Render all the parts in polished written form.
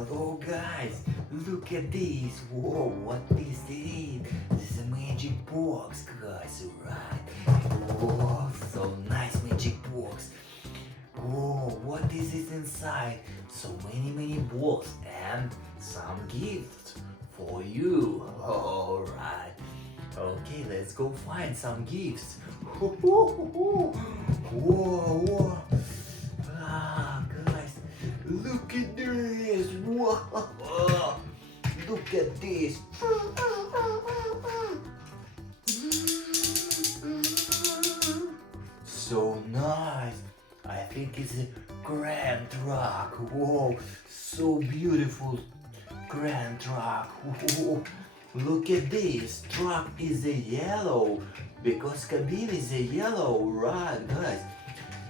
Hello guys, look at this. Whoa, what is it? This is a magic box, guys, right? Whoa, so nice magic box. Whoa, what is it inside? So many balls and some gifts for you. Alright. Okay, let's go find some gifts. Whoa. Ah, guys, look at this. Whoa. Look at this. So nice. I think it's a grand truck. Whoa, so beautiful grand truck. Whoa. Look at this. Truck is a yellow because cabin is a yellow, right, guys?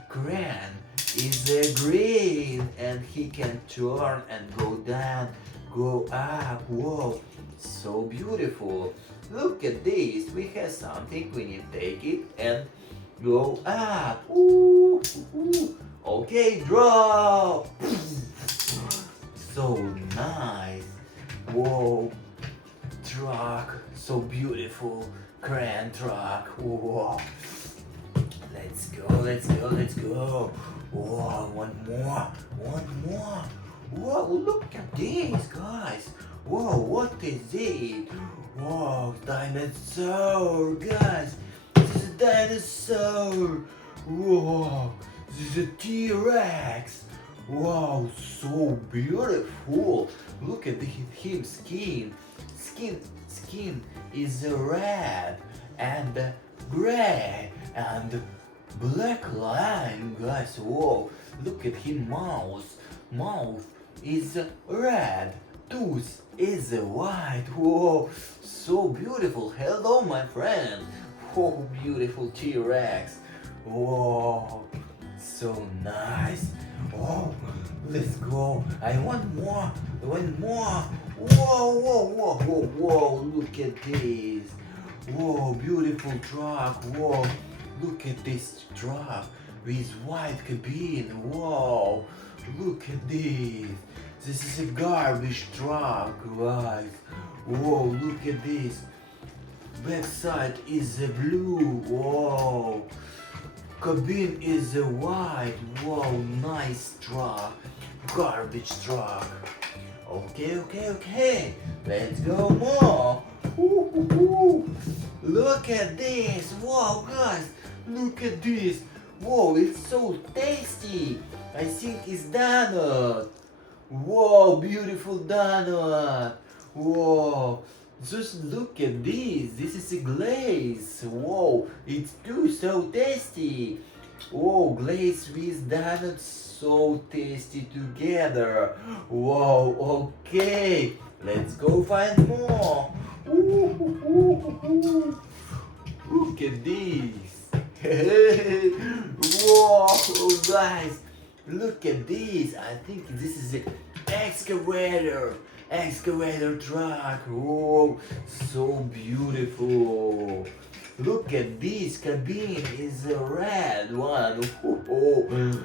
Grand is a green and he can turn and go down, go up. Whoa, so beautiful. Look at this. We have something. We need to take it and go up. Ooh. Okay, drop. So nice. Whoa. Truck, so beautiful. Grand truck. Whoa. Let's go. Whoa, one more. Whoa, look at this, guys. Whoa, what is it? Whoa, dinosaur, guys. This is a dinosaur. Whoa, this is a T-Rex. Wow, so beautiful. Look at him skin. Skin is red and gray and black line, guys. Whoa, look at him mouth is red, tooth is white. Whoa, so beautiful. Hello, my friend. Whoa, beautiful T-Rex. Whoa, so nice. Oh, let's go. I want more. Whoa, look at this. Whoa, beautiful truck. Whoa, look at this truck with white cabin. Whoa, look at this. This is a garbage truck, guys. Whoa, look at this. Backside is a blue. Whoa. Cabin is a white. Whoa, nice truck. Garbage truck. Okay. Let's go more. Look at this. Whoa, guys. Look at this. Whoa, it's so tasty. I think it's donut. Whoa, beautiful donut. Whoa. Just look at this. This is a glaze. Whoa, it's too so tasty. Whoa, glaze with donuts, so tasty together. Whoa, okay. Let's go find more. Look at this. Whoa, guys. Look at this. I think this is an excavator truck. Whoa, so beautiful. Look at this cabin is a red one. Whoa.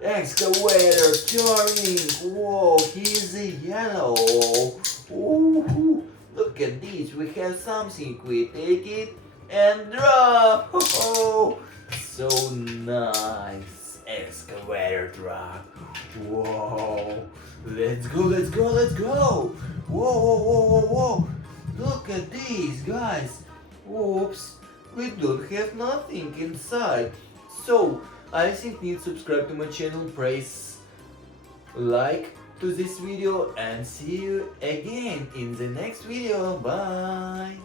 Excavator turning. Whoa, he's a yellow. Whoa. Look at this. We have something. We take it and drop. Whoa. So nice. Excavator truck. Whoa. Let's go. Whoa. Look at these, guys. Oops. We don't have nothing inside. So, I think need subscribe to my channel, press like to this video and see you again in the next video. Bye.